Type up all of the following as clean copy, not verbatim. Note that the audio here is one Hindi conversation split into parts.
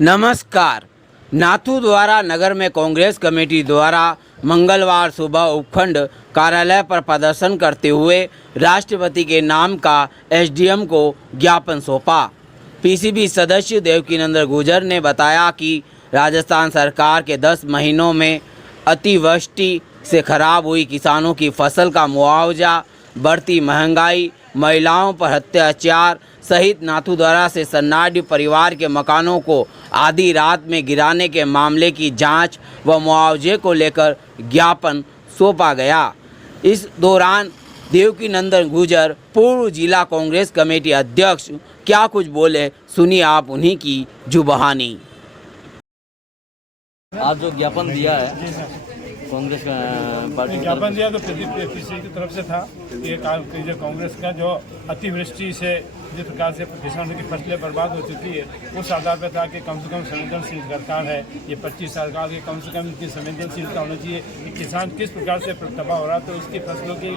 नमस्कार। नाथू द्वारा नगर में कांग्रेस कमेटी द्वारा मंगलवार सुबह उपखंड कार्यालय पर प्रदर्शन करते हुए राष्ट्रपति के नाम का एसडीएम को ज्ञापन सौंपा। पीसीबी सदस्य देवकीनंदन गुर्जर ने बताया कि राजस्थान सरकार के 10 महीनों में अतिवृष्टि से खराब हुई किसानों की फसल का मुआवजा, बढ़ती महंगाई, महिलाओं पर अत्याचार सहित नाथू द्वारा से सन्नाड्य परिवार के मकानों को आधी रात में गिराने के मामले की जांच व मुआवजे को लेकर ज्ञापन सौंपा गया। इस दौरान देवकीनंदन गुर्जर पूर्व जिला कांग्रेस कमेटी अध्यक्ष क्या कुछ बोले, सुनिए आप उन्हीं की जुबानी। आज जो ज्ञापन दिया है कांग्रेस पार्टी ज्ञापन दिया तो पीसी की तरफ से था कि जो कांग्रेस का जो अतिवृष्टि से जिस प्रकार से किसानों की फसलें बर्बाद हो चुकी है उस आधार पर था कि कम से कम संवेदनशील सरकार है ये 25 सरकार की, कम से कम इनकी संवेदनशीलता होनी चाहिए कि किसान किस प्रकार से तबाह हो रहा है तो उसकी फसलों की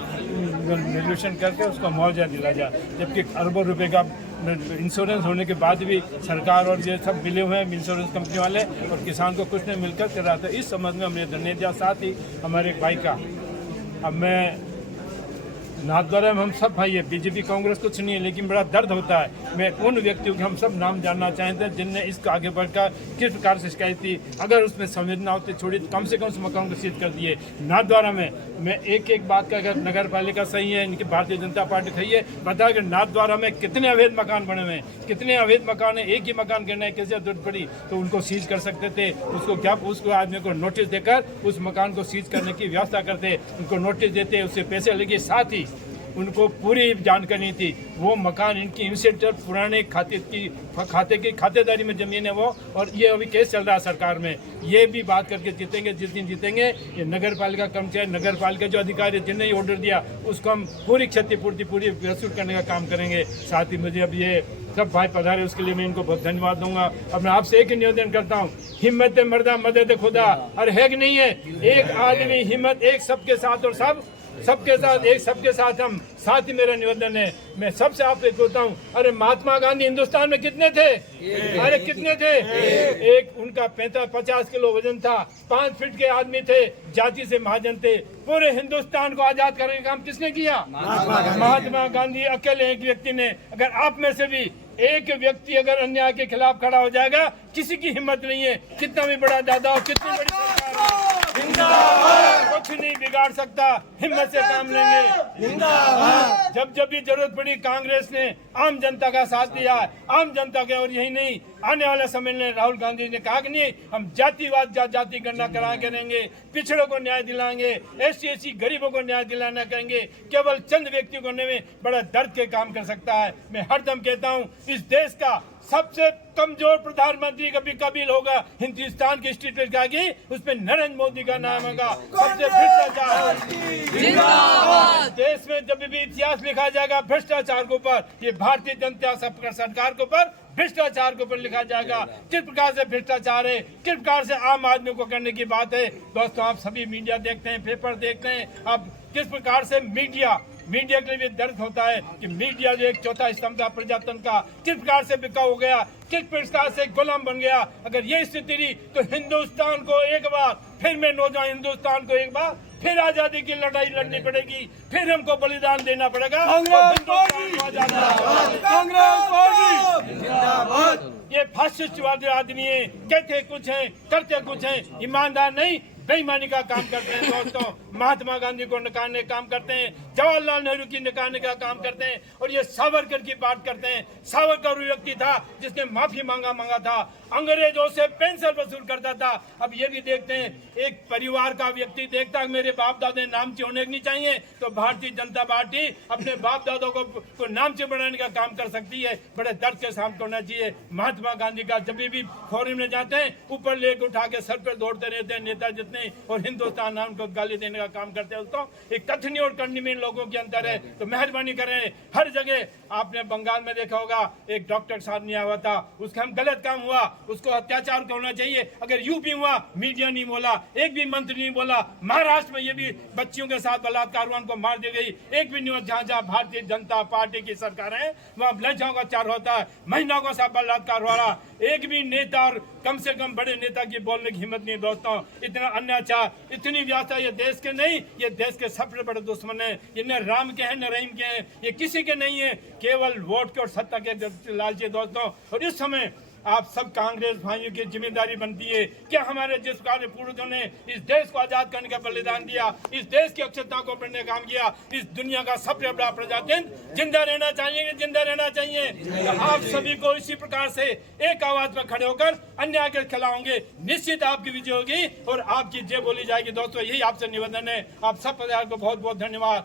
वैल्यूएशन करके उसको मुआवजा दिला जाए। जबकि अरबों रुपए का इंश्योरेंस होने के बाद भी सरकार और ये सब मिले हुए हैं इंश्योरेंस कंपनी वाले और किसान को कुछ नहीं मिलकर कर रहा था। इस संबंध में हमने धरने दिया। साथ ही हमारे एक भाई का, अब मैं नाथद्वारा में हम सब भाई है, बीजेपी कांग्रेस कुछ नहीं है, लेकिन बड़ा दर्द होता है। मैं उन व्यक्तियों के हम सब नाम जानना चाहते हैं जिनने इसको आगे बढ़कर किस प्रकार से शिकायत थी। अगर उसमें संवेदना होती छोड़ी तो कम से कम उस मकान को सीज कर दिए। नाथद्वारा में मैं एक बात का, अगर नगर पालिका सही है, इनकी भारतीय जनता पार्टी सही है, बता कि नाथद्वारा में कितने अवैध मकान बने हुए हैं, कितने अवैध मकान है। एक ही मकान गिरना है, किसी जरूरत पड़ी तो उनको सीज कर सकते थे। उसको आदमी को नोटिस देकर उस मकान को सीज करने की व्यवस्था करते, उनको नोटिस देते, उससे पैसे लगे। साथ ही उनको पूरी जानकारी थी वो मकान इनकी इनिशिएटर पुराने खाते की खातेदारी में जमीन है वो, और ये अभी केस चल रहा है सरकार में। ये भी बात करके जीतेंगे, जिस दिन जीतेंगे ये नगर पालिका कर्मचारी, नगर पालिका जो अधिकारी जिन्हें ये ऑर्डर दिया उसको हम पूरी क्षतिपूर्ति पूरी वसूल करने का काम करेंगे। साथ ही मुझे अब ये सब भाई पधारे उसके लिए मैं इनको बहुत धन्यवाद दूंगा। अब मैं आपसे एक ही निवेदन करता हूँ, हिम्मत मर्दा मदद खुदा, अरे है कि नहीं है? एक आदमी हिम्मत, एक सबके साथ और सबके साथ, एक सबके साथ हम। साथ ही मेरा निवेदन है, मैं सबसे आपसे कहता हूँ, अरे महात्मा गांधी हिंदुस्तान में कितने थे? अरे कितने थे? एक उनका 50 किलो वजन था, 5 फीट के आदमी थे, जाति से महाजन थे। पूरे हिंदुस्तान को आजाद करने का काम किसने किया? महात्मा गांधी अकेले एक व्यक्ति ने। अगर आप में से भी एक व्यक्ति अगर अन्याय के खिलाफ खड़ा हो जाएगा, किसी की हिम्मत नहीं है, कितना भी बड़ा दादा हो, कितनी बड़ी सरकार हो, कुछ नहीं बिगाड़ सकता। हिम्मत से काम लेंगे। जब भी जरूरत पड़ी कांग्रेस ने आम जनता का साथ दिया, आम जनता के। और यही नहीं, आने वाले समय में राहुल गांधी ने कहा कि नहीं, हम जातिवाद जाति गणना करेंगे, पिछड़ों को न्याय दिलाएंगे, SC गरीबों को न्याय दिलाना करेंगे। केवल चंद व्यक्तियों को नहीं, बड़ा दर्द के काम कर सकता है। मैं हरदम कहता हूँ, इस देश का सबसे कमजोर प्रधानमंत्री कभी कबील होगा हिंदुस्तान की स्टेट की, उसमें नरेंद्र मोदी का नाम होगा। सबसे भ्रष्टाचार देश में जब भी इतिहास लिखा जाएगा भ्रष्टाचार के ऊपर, ये भारतीय जनता सरकार के ऊपर भ्रष्टाचार के ऊपर लिखा जाएगा। किस प्रकार से भ्रष्टाचार है, किस प्रकार से आम आदमी को करने की बात है। दोस्तों, आप सभी मीडिया देखते हैं, पेपर देखते हैं, अब किस प्रकार से मीडिया के लिए भी दर्द होता है कि मीडिया जो एक चौथा स्तंभ का प्रजातंत्र का किस प्रकार से बिका हो गया, किस प्रकार से गुलाम बन गया। अगर ये स्थिति रही तो हिंदुस्तान को एक बार फिर, मैं नौजवान हिंदुस्तान को एक बार फिर आजादी की लड़ाई लड़नी पड़ेगी, फिर हमको बलिदान देना पड़ेगा। ये फासिस्टवादी आदमी है, कहते कुछ है, करते कुछ है, ईमानदार नहीं, बेईमानी का काम करते हैं। दोस्तों, महात्मा गांधी को नकारने का काम करते हैं, जवाहरलाल नेहरू की नकारने का काम करते हैं, और ये सावरकर की बात करते हैं। सावरकर व्यक्ति था जिसने माफी मांगा था, अंग्रेजों से पेंशन वसूल करता था। अब ये भी देखते हैं, एक परिवार का व्यक्ति देखता है मेरे बाप दादे नामचे होने नहीं चाहिए, तो भारतीय जनता पार्टी अपने बाप दादों को नामचे बनाने का काम कर सकती है। बड़े दर्द के सामने होना चाहिए। महात्मा गांधी का जब भी फॉरन में जाते हैं, ऊपर लेकर उठा के सर पर दौड़ते रहते हैं नेता जितने, और हिंदुस्तान नाम को गाली देने का काम करते हैं। दोस्तों, एक कथनी और करनी में लोगों के अंतर है, तो मेहरबानी करें। हर जगह आपने बंगाल में देखा होगा, एक डॉक्टर साहब नहीं हुआ था, उसका हम गलत काम हुआ, उसको अत्याचार होना चाहिए। अगर यूपी हुआ, मीडिया नहीं बोला, एक भी मंत्री नहीं बोला। महाराष्ट्र में ये भी बच्चियों के साथ बलात्कार हुआ, उनको मार दी गई, एक भी नहीं। जहाँ भारतीय जनता पार्टी की सरकार है वहाँ लज्जाओं का चार होता है, महिलाओं के साथ बलात्कार हो रहा। एक भी नेता और कम से कम बड़े नेता की बोलने की हिम्मत नहीं दोस्तों। इतना अन्याचार, इतनी व्यवस्था ये देश के नहीं, ये देश के सबसे बड़े दुश्मन है। ये न राम के हैं न रहीम के हैं, ये किसी के नहीं है, केवल वोट के और सत्ता के लालची दोस्तों। और इस समय आप सब कांग्रेस भाइयों की जिम्मेदारी बनती है कि हमारे जिस कार्य पूर्वजों ने इस देश को आजाद करने का बलिदान दिया, इस देश की अक्षरता को बढ़ने का काम किया, इस दुनिया का सबसे बड़ा प्रजातंत्र जिंदा रहना चाहिए, जिंदा रहना चाहिए। तो आप सभी को इसी प्रकार से एक आवाज पर खड़े होकर अन्याय के खिलाफ होंगे, निश्चित आपकी विजय होगी और आपकी जय बोली जाएगी दोस्तों। यही आपसे निवेदन है। आप सब परिवार को बहुत बहुत धन्यवाद।